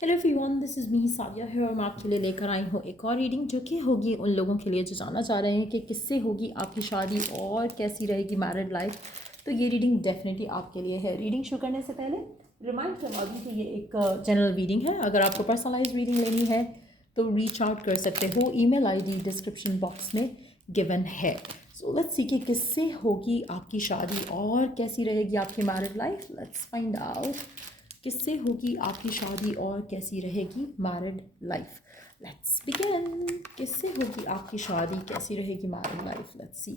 Hello everyone, this is me Sadia है और मैं आपके लिए लेकर आई हूँ एक और रीडिंग जो कि होगी उन लोगों के लिए जो जानना चाह रहे हैं कि किससे होगी आपकी शादी और कैसी रहेगी मैरिड लाइफ। तो ये रीडिंग डेफिनेटली आपके लिए है। रीडिंग शुरू करने से पहले रिमाइंड करवा दूँ कि ये एक जनरल रीडिंग है। अगर आपको पर्सनलाइज रीडिंग लेनी है तो रीच आउट कर सकते हो। ईमेल आईडी डिस्क्रिप्शन बॉक्स में गिवन है। सो लेट्स सी कि किससे होगी आपकी शादी और कैसी रहेगी आपकी married life. Let's find out किससे होगी आपकी शादी और कैसी रहेगी मैरिड लाइफ। Let's begin. किससे होगी आपकी शादी, कैसी रहेगी मैरिड लाइफ। लेट्स सी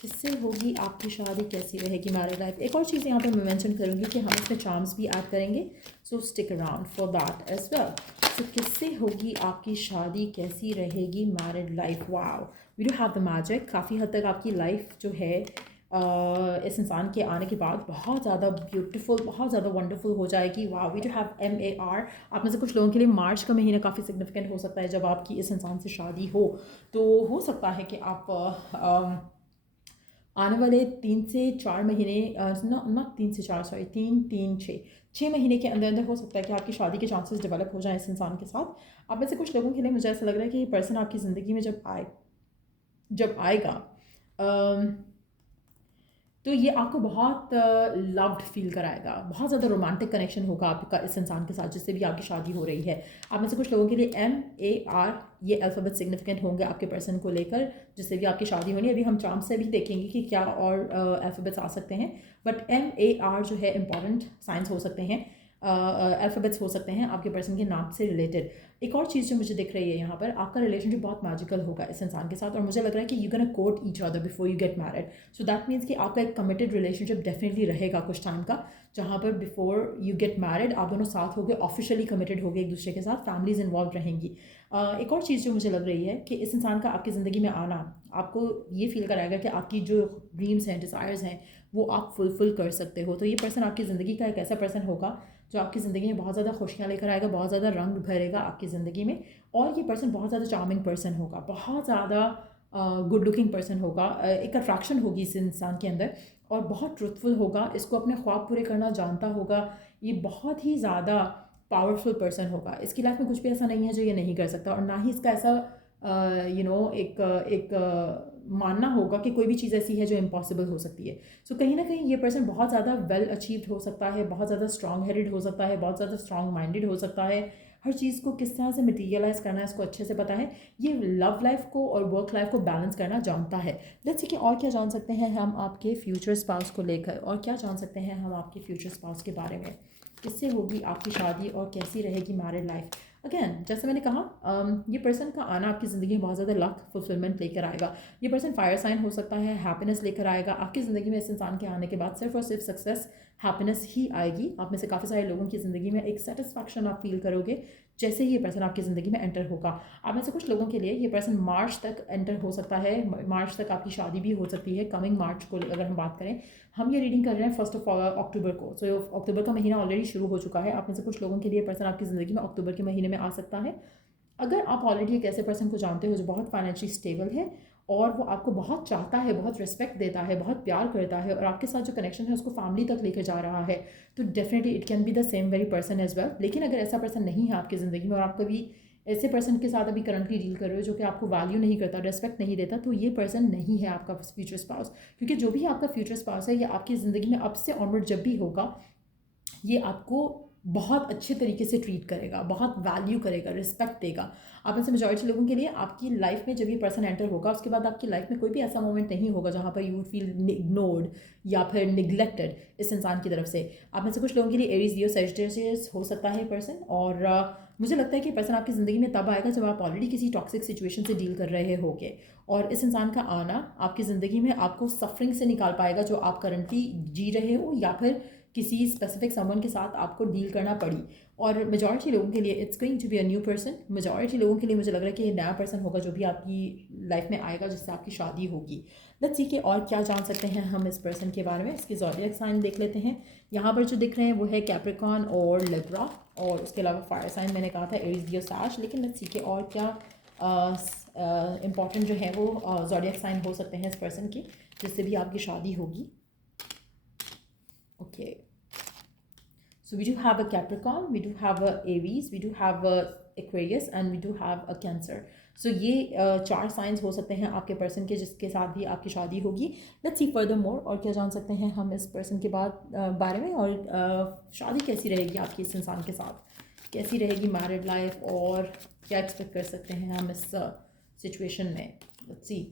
किससे होगी आपकी शादी, कैसी रहेगी मैरिड लाइफ। एक और चीज़ यहाँ पे मैं मेंशन करूँगी कि हम इसमें चार्म्स भी ऐड करेंगे, so stick around for that as well. So किससे होगी आपकी शादी, कैसी रहेगी married life. Wow, we do have the magic. काफ़ी हद तक आपकी लाइफ जो है इस इंसान के आने के बाद बहुत ज़्यादा ब्यूटीफुल, बहुत ज़्यादा वंडरफुल हो जाएगी। Wow, we do have MAR। आप में से कुछ लोगों के लिए मार्च का महीना काफ़ी सिग्निफिकेंट हो सकता है जब आपकी इस इंसान से शादी हो। तो हो सकता है कि आप आने वाले 3 से 4 महीने, नॉट 3 से 4, सॉरी 3 3 6 6 महीने के अंदर अंदर हो सकता है कि आपकी शादी के चांसेस डेवलप हो जाएं इस इंसान के साथ। आप में से कुछ लोगों के लिए मुझे ऐसा लग रहा है कि ये पर्सन आपकी ज़िंदगी में जब आएगा, तो ये आपको बहुत लव्ड फील कराएगा। बहुत ज़्यादा रोमांटिक कनेक्शन होगा आपका इस इंसान के साथ जिससे भी आपकी शादी हो रही है। आप में से कुछ लोगों के लिए MAR ये अल्फ़ाबेट सिग्निफिकेंट होंगे आपके पर्सन को लेकर जिससे भी आपकी शादी होनी है। अभी हम चार्म से भी देखेंगे कि क्या और अल्फ़ाबेट्स आ सकते हैं, बट MAR जो है इंपॉर्टेंट साइंस हो सकते हैं, अल्फ़ाबेट्स हो सकते हैं आपके पर्सन के नाम से रिलेटेड। एक और चीज़ जो मुझे दिख रही है यहाँ पर, आपका रिलेशनशिप बहुत मैजिकल होगा इस इंसान के साथ और मुझे लग रहा है कि you can court each other before you get married. So that means कि आपका एक कमिटेड रिलेशनशिप डेफिनेटली रहेगा कुछ टाइम का, जहाँ पर बिफोर यू गेट मैरिड आप दोनों साथ हो गए, ऑफिशियली कमिटेड हो गए एक दूसरे के साथ, फैमिलीज इन्वॉल्व रहेंगी। एक और चीज़ जो मुझे लग रही है कि इस इंसान का आपकी ज़िंदगी में आना आपको ये फील कराएगा कि आपकी जो ड्रीम्स हैं, डिज़ायर्स हैं, वो आप फुलफ़िल कर सकते हो। तो ये पर्सन आपकी ज़िंदगी का एक ऐसा पर्सन होगा जो आपकी ज़िंदगी में बहुत ज़्यादा खुशियाँ लेकर आएगा, बहुत ज़्यादा रंग भरेगा आपकी ज़िंदगी में। और ये पर्सन बहुत ज़्यादा चार्मिंग पर्सन होगा, बहुत ज़्यादा गुड लुकिंग पर्सन होगा। एक अट्रैक्शन होगी इस इंसान के अंदर और बहुत ट्रुथफुल होगा, इसको अपने ख्वाब पूरे करना जानता होगा। ये बहुत ही ज़्यादा पावरफुल पर्सन होगा। इसकी लाइफ में कुछ भी ऐसा नहीं है जो ये नहीं कर सकता और ना ही इसका ऐसा मानना होगा कि कोई भी चीज़ ऐसी है जो इम्पॉसिबल हो सकती है। सो कहीं ना कहीं ये पर्सन बहुत ज़्यादा वेल अचीव्ड हो सकता है, बहुत ज़्यादा स्ट्रॉन्ग हेडेड हो सकता है, बहुत ज़्यादा स्ट्रॉन्ग माइंडेड हो सकता है। हर चीज़ को किस तरह से मटीरियलाइज़ करना है इसको अच्छे से पता है। ये लव लाइफ को और वर्क लाइफ को बैलेंस करना जानता है। लेट्स सी कि और क्या जान सकते हैं हम आपके फ्यूचर स्पाउस को लेकर, और क्या जान सकते हैं हम आपके फ्यूचर स्पाउस के बारे में। किससे होगी आपकी शादी और कैसी रहेगी मैरिड लाइफ। अगेन जैसे मैंने कहा, ये पर्सन का आना आपकी ज़िंदगी में बहुत ज़्यादा लक फुलफिलमेंट लेकर आएगा। ये पर्सन फायर साइन हो सकता है, हैप्पीनेस लेकर आएगा आपकी ज़िंदगी में। इस इंसान के आने के बाद सिर्फ और सिर्फ सक्सेस, हैप्पीनेस ही आएगी। आप में से काफ़ी सारे लोगों की ज़िंदगी में एक सेटिस्फैक्शन आप फील करोगे जैसे ही ये पर्सन आपकी ज़िंदगी में एंटर होगा। आप में से कुछ लोगों के लिए ये पर्सन मार्च तक एंटर हो सकता है, मार्च तक आपकी शादी भी हो सकती है। कमिंग मार्च को अगर हम बात करें, हम ये रीडिंग कर रहे हैं 1 अक्टूबर को। सो अक्टूबर का महीना ऑलरेडी शुरू हो चुका है। आप में से कुछ लोगों के लिए पर्सन आपकी ज़िंदगी में अक्टूबर के महीने में आ सकता है। अगर आप ऑलरेडी एक ऐसे पर्सन को जानते हो जो बहुत फाइनेंशियली स्टेबल है और वो आपको बहुत चाहता है, बहुत रिस्पेक्ट देता है, बहुत प्यार करता है और आपके साथ जो कनेक्शन है उसको फैमिली तक लेकर जा रहा है, तो definitely it can be the same very person as well. लेकिन अगर ऐसा पर्सन नहीं है आपकी ज़िंदगी में और आप कभी ऐसे पर्सन के साथ अभी करंटली डील कर रहे हो जो कि आपको वैल्यू नहीं करता, रिस्पेक्ट नहीं देता, तो ये पर्सन नहीं है आपका फ्यूचर स्पाउस। क्योंकि जो भी आपका फ्यूचर स्पाउस है ये आपकी ज़िंदगी में अब से ऑनवर्ड जब भी होगा, ये आपको बहुत अच्छे तरीके से ट्रीट करेगा, बहुत वैल्यू करेगा, रिस्पेक्ट देगा। आप में से मेजॉरिटी लोगों के लिए आपकी लाइफ में जब ये पर्सन एंटर होगा उसके बाद आपकी लाइफ में कोई भी ऐसा मोमेंट नहीं होगा जहाँ पर यू फील इग्नोर्ड या फिर निगलेक्टेड इस इंसान की तरफ से। आप में से कुछ लोगों के लिए एरीज लियो सैजिटेरियस हो सकता है पर्सन, और मुझे लगता है कि पर्सन आपकी ज़िंदगी में तब आएगा जब आप ऑलरेडी किसी टॉक्सिक सिचुएशन से डील कर रहे होगे और इस इंसान का आना आपकी ज़िंदगी में आपको सफरिंग से निकाल पाएगा जो आप करंटली जी रहे हो या फिर किसी स्पेसिफिक समवन के साथ आपको डील करना पड़ी। और मेजॉरिटी लोगों के लिए it's going to be a new person. Majority लोगों के लिए मुझे लग रहा है कि ये नया पर्सन होगा जो भी आपकी लाइफ में आएगा जिससे आपकी शादी होगी। लेट्स सी कि और क्या जान सकते हैं हम इस पर्सन के बारे में। इसके ज़ोडिएक साइन देख लेते हैं। यहाँ पर जो दिख रहे हैं वो है कैप्रिकॉर्न और लिब्रा, और उसके अलावा फायर साइन मैंने कहा था एरीज लियो सैज। लेकिन लेट्स सी कि और क्या इंपॉर्टेंट जो है वो ज़ोडिएक साइन हो सकते हैं इस पर्सन के जिससे भी आपकी शादी होगी। Okay, So we do have a Capricorn, we do have a Aries, we do have a Aquarius and we do have a Cancer. So ये 4 साइंस हो सकते हैं आपके पर्सन के जिसके साथ भी आपकी शादी होगी. लेट्स सी फर्दर मोर, और क्या जान सकते हैं हम इस पर्सन के बारे में, और शादी कैसी रहेगी आपकी इस इंसान के साथ, कैसी रहेगी मैरिड लाइफ, और क्या एक्सपेक्ट कर सकते हैं हम इस सिचुएशन में. Let's see.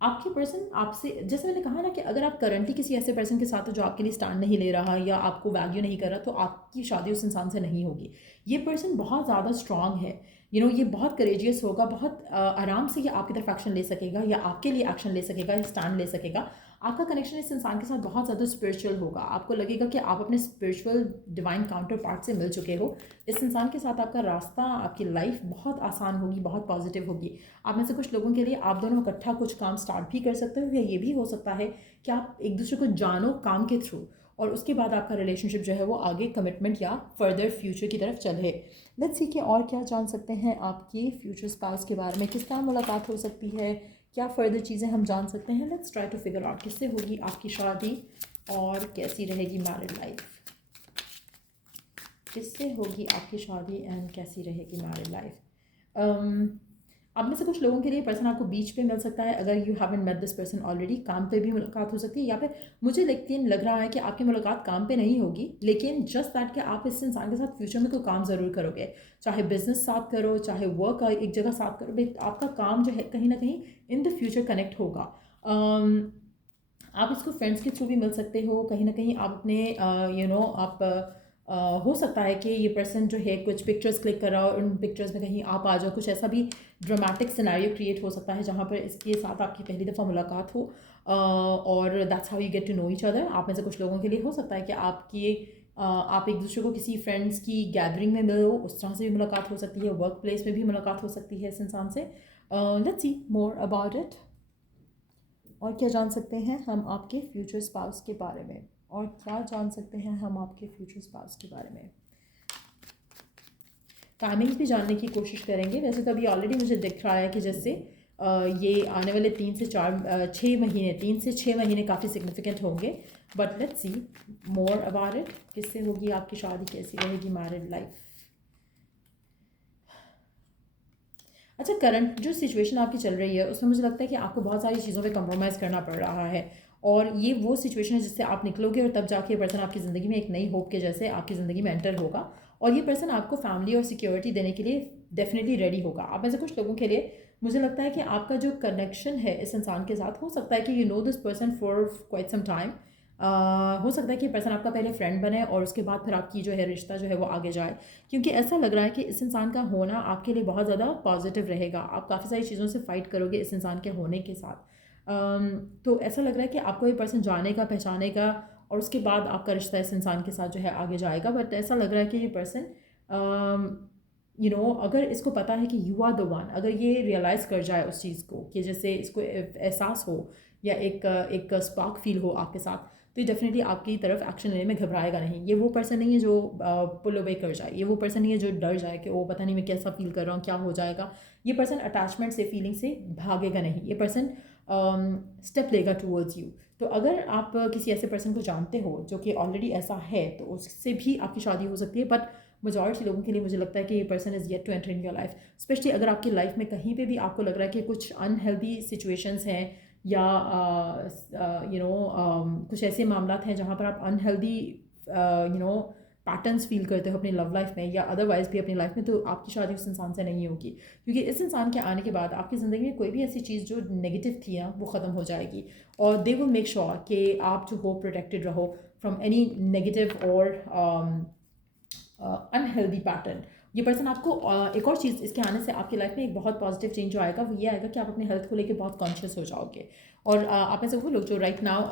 आपके पर्सन आपसे, जैसे मैंने कहा ना कि अगर आप करंटली किसी ऐसे पर्सन के साथ हो जो आपके लिए स्टैंड नहीं ले रहा या आपको वैल्यू नहीं कर रहा, तो आपकी शादी उस इंसान से नहीं होगी. ये पर्सन बहुत ज़्यादा स्ट्रांग है, ये बहुत करेजियस होगा, बहुत आराम से ये आपकी तरफ एक्शन ले सकेगा या आपके लिए एक्शन ले सकेगा या स्टैंड ले सकेगा. आपका कनेक्शन इस इंसान के साथ बहुत ज़्यादा स्पिरिचुअल होगा. आपको लगेगा कि आप अपने स्पिरिचुअल डिवाइन काउंटर पार्ट से मिल चुके हो. इस इंसान के साथ आपका रास्ता, आपकी लाइफ बहुत आसान होगी, बहुत पॉजिटिव होगी. आप में से कुछ लोगों के लिए आप दोनों इकट्ठा कुछ काम स्टार्ट भी कर सकते हो, या ये भी हो सकता है कि आप एक दूसरे को जानो काम के थ्रू, और उसके बाद आपका रिलेशनशिप जो है वो आगे कमिटमेंट या फर्दर फ्यूचर की तरफ चले. लेट्स सी कि और क्या जान सकते हैं आपकी फ्यूचर स्पाउस के बारे में. किस तरह मुलाकात हो सकती है, क्या फ़र्दर चीज़ें हम जान सकते हैं. Let's try to figure out किससे होगी आपकी शादी और कैसी रहेगी मैरिड लाइफ. किससे होगी आपकी शादी एंड कैसी रहेगी मैरिड लाइफ. अब में से कुछ लोगों के लिए पर्सन आपको बीच पे मिल सकता है अगर you haven't met this person already. काम पे भी मुलाकात हो सकती है, या फिर मुझे लेकिन लग रहा है कि आपकी मुलाकात काम पे नहीं होगी, लेकिन जस्ट दैट कि आप इस इंसान के साथ फ्यूचर में कोई काम ज़रूर करोगे. चाहे बिजनेस साथ करो, चाहे वर्क एक जगह साथ करो, बट आपका काम जो है कहीं ना कहीं इन द फ्यूचर कनेक्ट होगा. आप इसको फ्रेंड्स के थ्रू भी मिल सकते हो. कहीं ना कहीं आप अपने आप हो सकता है कि ये पर्सन जो है कुछ पिक्चर्स क्लिक कर रहा हो, उन पिक्चर्स में कहीं आप आ जाओ. कुछ ऐसा भी ड्रामेटिक सिनेरियो क्रिएट हो सकता है जहाँ पर इसके साथ आपकी पहली दफ़ा मुलाकात हो, और that's how you get to know each other. आप में से कुछ लोगों के लिए हो सकता है कि आप एक दूसरे को किसी फ्रेंड्स की गैदरिंग में मिलो, उस तरह से भी मुलाकात हो सकती है. वर्क प्लेस में भी मुलाकात हो सकती है इस इंसान से. Let's see more about it. और क्या जान सकते हैं हम आपके फ्यूचर स्पाउस के बारे में, और क्या जान सकते हैं हम आपके फ्यूचर स्पाउस के बारे में. टाइमिंग्स भी जानने की कोशिश करेंगे. वैसे तो अभी ऑलरेडी मुझे दिख रहा है कि जैसे ये आने वाले 3 से 6 महीने काफ़ी सिग्निफिकेंट होंगे. But let's see more about it. किससे होगी आपकी शादी, कैसी रहेगी मैरिड लाइफ. अच्छा, करंट जो सिचुएशन आपकी चल रही है उसमें मुझे लगता है कि आपको बहुत सारी चीज़ों पे कॉम्प्रोमाइज़ करना पड़ रहा है, और ये वो सिचुएशन है जिससे आप निकलोगे और तब जाके ये पर्सन आपकी ज़िंदगी में एक नई होप के जैसे आपकी ज़िंदगी में एंटर होगा, और ये पर्सन आपको फैमिली और सिक्योरिटी देने के लिए डेफिनेटली रेडी होगा. आप में से कुछ लोगों के लिए मुझे लगता है कि आपका जो कनेक्शन है इस इंसान के साथ, हो सकता है कि you know this person for quite some time. हो सकता है कि पर्सन आपका पहले फ्रेंड बने और उसके बाद फिर आपकी जो है रिश्ता जो है वो आगे जाए, क्योंकि ऐसा लग रहा है कि इस इंसान का होना आपके लिए बहुत ज़्यादा पॉजिटिव रहेगा. आप काफ़ी सारी चीज़ों से फाइट करोगे इस इंसान के होने के साथ. तो ऐसा लग रहा है कि आपको ये पर्सन जानेगा, पहचानेगा, और उसके बाद आपका रिश्ता इस इंसान के साथ जो है आगे जाएगा. बट ऐसा लग रहा है कि ये पर्सन अगर इसको पता है कि यू आर द वन, अगर ये रियलाइज़ कर जाए उस चीज़ को कि जैसे इसको एहसास हो या एक स्पार्क फील हो आपके साथ, तो ये डेफिनेटली आपकी तरफ एक्शन लेने में घबराएगा नहीं. ये वो पर्सन नहीं है जो पुल अवे कर जाए. ये वो पर्सन नहीं है जो डर जाए कि ओ पता नहीं मैं कैसा फील कर रहा हूँ, क्या हो जाएगा. ये पर्सन अटैचमेंट से, फीलिंग से भागेगा नहीं. ये पर्सन स्टेप लेगा टूवर्ड्स यू. तो अगर आप किसी ऐसे पर्सन को जानते हो जो कि ऑलरेडी ऐसा है, तो उससे भी आपकी शादी हो सकती है. बट मेजॉरिटी लोगों के लिए मुझे लगता है कि ये person is yet to enter in your life. Specially अगर आपकी लाइफ में कहीं पे भी आपको लग रहा है कि कुछ अनहेल्दी सिचुएशंस हैं, या कुछ ऐसे मामला हैं जहाँ पर आप अनहेल्दी पैटर्न्स फील करते हो अपनी लव लाइफ में या अदरवाइज भी अपनी लाइफ में, तो आपकी शादी उस इंसान से नहीं होगी. क्योंकि इस इंसान के आने के बाद आपकी ज़िंदगी में कोई भी ऐसी चीज़ जो नेगेटिव थी ना, वो ख़त्म हो जाएगी, और दे विल मेक श्योर कि आप जो हो प्रोटेक्टेड रहो फ्रॉम एनी नेगेटिव और अनहेल्दी पैटर्न. ये पर्सन आपको एक और चीज़, इसके आने से आपकी लाइफ में एक बहुत पॉजिटिव चेंज जो आएगा वो ये आएगा कि आप अपने हेल्थ को लेकर बहुत कॉन्शियस हो जाओगे. और आप में से वो लोग जो राइट नाउ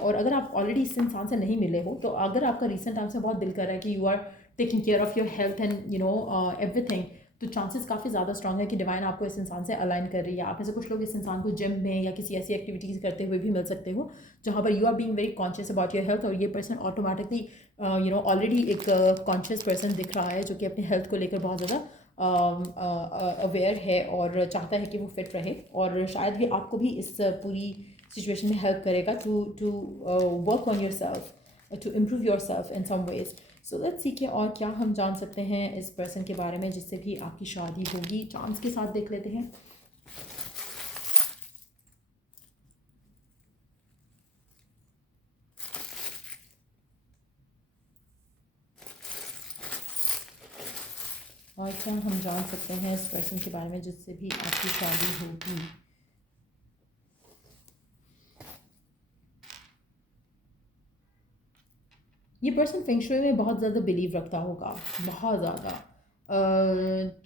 और अगर आप ऑलरेडी इस इंसान से नहीं मिले हो, तो अगर आपका रिसेंट टाइम से बहुत दिल कर रहा है कि you are taking care of your health and everything, तो चांसेस काफ़ी ज़्यादा स्ट्रॉन्ग है कि डिवाइन आपको इस इंसान से अलाइन कर रही है. आप में से कुछ लोग इस इंसान को जिम में या किसी ऐसी एक्टिविटीज़ करते हुए भी मिल सकते हो जहाँ पर you are being very conscious about your health, और ये पर्सन ऑटोमेटिकली ऑलरेडी एक कॉन्शियस पर्सन दिख रहा है जो कि अपनी हेल्थ को लेकर बहुत ज़्यादा अवेयर है और चाहता है कि वो फिट रहे. और शायद भी आपको भी इस पूरी सिचुएशन में हेल्प करेगा to work on yourself, to improve yourself in some ways. So let's see कि और क्या हम जान सकते हैं इस पर्सन के बारे में जिससे भी आपकी शादी होगी। चांस के साथ देख लेते हैं। और क्या हम जान सकते हैं इस पर्सन के बारे में जिससे भी आपकी शादी होगी। ये पर्सन फेंग शुई में बहुत ज़्यादा बिलीव रखता होगा, बहुत ज़्यादा।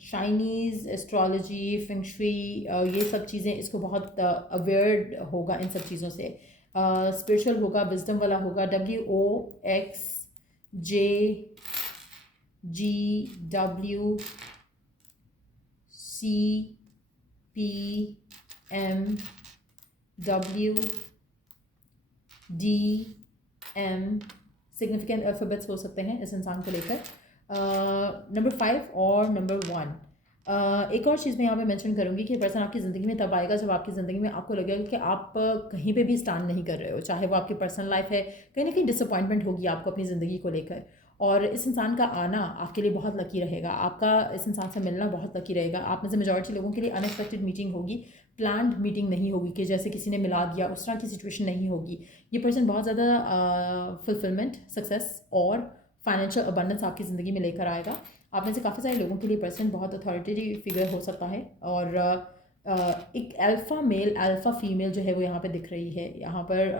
चाइनीज़ एस्ट्रोलॉजी, फेंग शुई, ये सब चीज़ें, इसको बहुत अवेयर होगा इन सब चीज़ों से। स्पिरिचुअल होगा, विजडम वाला होगा। WOXGWCPMWDM सिग्निफिकेंट अल्फ़ाबेट्स हो सकते हैं इस इंसान को लेकर। नंबर 5 और नंबर 1। एक और चीज़ मैं यहाँ पे मेंशन करूँगी कि पर्सन आपकी ज़िंदगी में तब आएगा जब आपकी ज़िंदगी में आपको लगेगा कि आप कहीं पे भी स्टैंड नहीं कर रहे हो, चाहे वो आपकी पर्सनल लाइफ है, कहीं ना कहीं डिसअपॉइंटमेंट होगी आपको अपनी ज़िंदगी को लेकर। और इस इंसान का आना आपके लिए बहुत लकी रहेगा, आपका इस इंसान से मिलना बहुत लकी रहेगा। आप में से मेजॉरिटी लोगों के लिए अनएक्सपेक्टेड मीटिंग होगी, प्लान्ड मीटिंग नहीं होगी कि जैसे किसी ने मिला दिया, उस तरह की सिचुएशन नहीं होगी। ये पर्सन बहुत ज़्यादा फुलफिलमेंट, सक्सेस और फाइनेंशियल अबंडेंस आपकी ज़िंदगी में लेकर आएगा। आप में से काफ़ी सारे लोगों के लिए पर्सन बहुत अथॉरिटेटिव फिगर हो सकता है। और एक अल्फ़ा मेल, अल्फ़ा फीमेल जो है वो यहाँ पे दिख रही है। यहाँ पर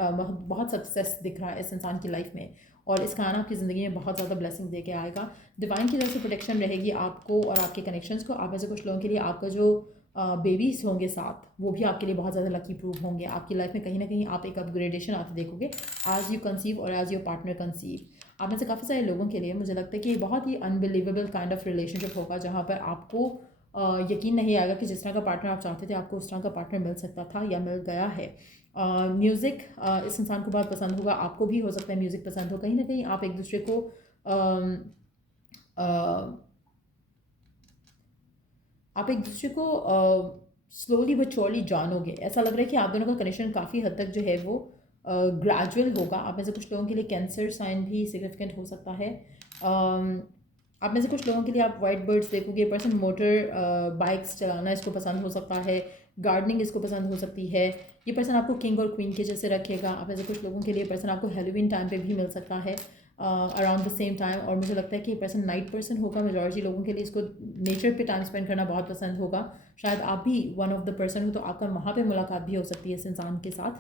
बहुत सक्सेस दिख रहा है इस इंसान की लाइफ में, और इसका आना आपकी ज़िंदगी में बहुत ज़्यादा ब्लेसिंग दे के आएगा। डिवाइन की तरफ से प्रोटेक्शन रहेगी आपको और आपके कनेक्शंस को। आप में से कुछ लोगों के लिए आपका जो बेबीज होंगे साथ, वो भी आपके लिए बहुत ज़्यादा लकी प्रूव होंगे। आपकी लाइफ में कहीं ना कहीं आप एक अपग्रेडेशन आते देखोगे एज यू कंसीव और एज योर पार्टनर कंसीव। आप में से काफ़ी सारे लोगों के लिए मुझे लगता है कि बहुत ही अनबिलीवेबल काइंड ऑफ रिलेशनशिप होगा, जहाँ पर आपको यकीन नहीं आएगा कि जिस तरह का पार्टनर आप चाहते थे आपको उस तरह का पार्टनर मिल सकता था या मिल गया है। म्यूज़िक इस इंसान को बहुत पसंद होगा, आपको भी हो सकता है म्यूज़िक पसंद हो। कहीं ना कहीं आप एक दूसरे को स्लोली बट श्योरली जानोगे। ऐसा लग रहा है कि आप दोनों का कनेक्शन काफ़ी हद तक जो है वो ग्रेजुअल होगा। आप में से कुछ लोगों के लिए कैंसर साइन भी सिग्निफिकेंट हो सकता है। आप में से कुछ लोगों के लिए आप वाइट बर्ड्स देखोगे। पर्सन मोटर बाइक्स चलाना इसको पसंद हो सकता है, गार्डनिंग इसको पसंद हो सकती है। ये पर्सन आपको किंग और क्वीन के जैसे रखेगा। आप में से कुछ लोगों के लिए पर्सन आपको हेलोवीन टाइम पे भी मिल सकता है, अराउंड द सेम टाइम। और मुझे लगता है कि ये पर्सन नाइट पर्सन होगा। मेजॉरिटी लोगों के लिए इसको नेचर पे टाइम स्पेंड करना बहुत पसंद होगा। शायद आप भी वन ऑफ द पर्सन हो, तो आपका वहाँ पे मुलाकात भी हो सकती है इस इंसान के साथ।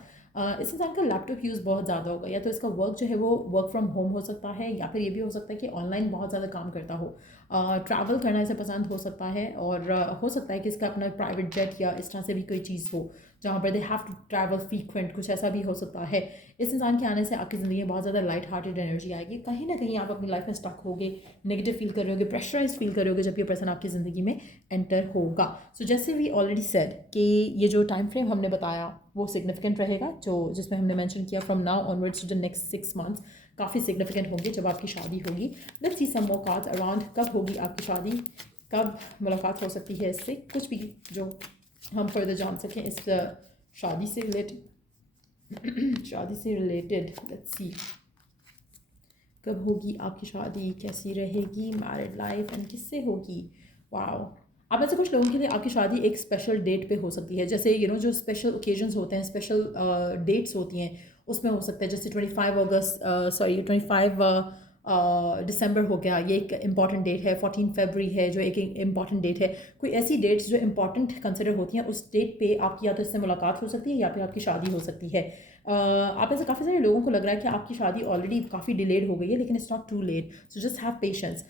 इस इंसान का लैपटॉप यूज़ बहुत ज़्यादा होगा, या तो इसका वर्क जो है वो वर्क फ्रॉम होम हो सकता है, या फिर ये भी हो सकता है कि ऑनलाइन बहुत ज़्यादा काम करता हो। ट्रैवल करना इसे पसंद हो सकता है, और हो सकता है कि इसका अपना प्राइवेट जेट या इस तरह से भी कोई चीज़ हो जहाँ पर they have to travel frequent, कुछ ऐसा भी हो सकता है। इस इंसान के आने से आपकी ज़िंदगी में बहुत ज़्यादा लाइट हार्टेड एनर्जी आएगी। कहीं ना कहीं आप अपनी लाइफ में स्टक होगे, नेगेटिव फील कर रहे होगे, प्रेशराइज फील कर रहे होगे जब ये पर्सन आपकी ज़िंदगी में एंटर होगा। सो जैसे वी ऑलरेडी सेड कि ये जो टाइम फ्रेम हमने बताया वो सिग्निफिकेंट रहेगा, जो जिसमें हमने मेंशन किया from now onwards to the next 6 months काफ़ी सिग्निफिकेंट होंगे जब आपकी शादी होगी। Let's see some more cards around कब होगी आपकी शादी, कब मुलाकात हो सकती है इससे, कुछ भी जो हम फर्दर जान सकें इस शादी से रिलेटेड। लेट्स सी कब होगी आपकी शादी, कैसी रहेगी मैरिड लाइफ एंड किससे होगी। वाओ, आप में से कुछ लोगों के लिए आपकी शादी एक स्पेशल डेट पे हो सकती है। जैसे जो स्पेशल ओकेजन्स होते हैं, स्पेशल डेट्स होती हैं, उसमें हो सकता है। जैसे 25 दिसंबर हो गया, ये एक इंपॉर्टेंट डेट है। 14 फरवरी है जो एक इंपॉर्टेंट डेट है। कोई ऐसी डेट्स जो इंपॉर्टेंट कंसिडर होती हैं, उस डेट पे आपकी या तो इससे मुलाकात हो सकती है या फिर आपकी शादी हो सकती है। आप ऐसे काफ़ी सारे लोगों को लग रहा है कि आपकी शादी ऑलरेडी काफ़ी डिलेड हो गई है, लेकिन it's not too late, so just have patience.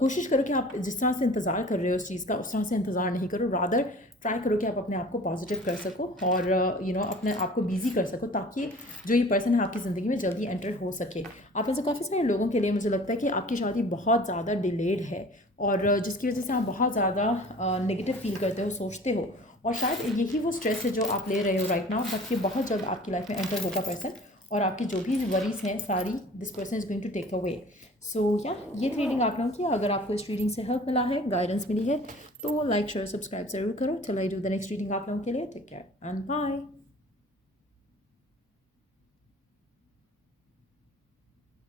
कोशिश करो कि आप जिस तरह से इंतज़ार कर रहे हो उस चीज़ का, उस तरह से इंतज़ार नहीं करो। रादर ट्राई करो कि आप अपने आप को पॉजिटिव कर सको और अपने आप को बिजी कर सको, ताकि जो ये पर्सन है आपकी ज़िंदगी में जल्दी एंटर हो सके। आप ऐसे काफ़ी सारे लोगों के लिए मुझे लगता है कि आपकी शादी बहुत ज़्यादा डिलेड है, और जिसकी वजह से आप बहुत ज़्यादा नेगेटिव फील करते हो, सोचते हो, और शायद यही वो स्ट्रेस है जो आप ले रहे हो राइट नाउ। बट ये बहुत जल्द आपकी लाइफ में एंटर होगा पर्सन, और आपकी जो भी वरीज हैं सारी this person is going to take away. So या ये रीडिंग आप लोगों की, अगर आपको इस रीडिंग से हेल्प मिला है, गाइडेंस मिली है, तो लाइक शेयर सब्सक्राइब ज़रूर करो। Till I do the next reading आप लोगों के लिए, टेक केयर एंड बाय।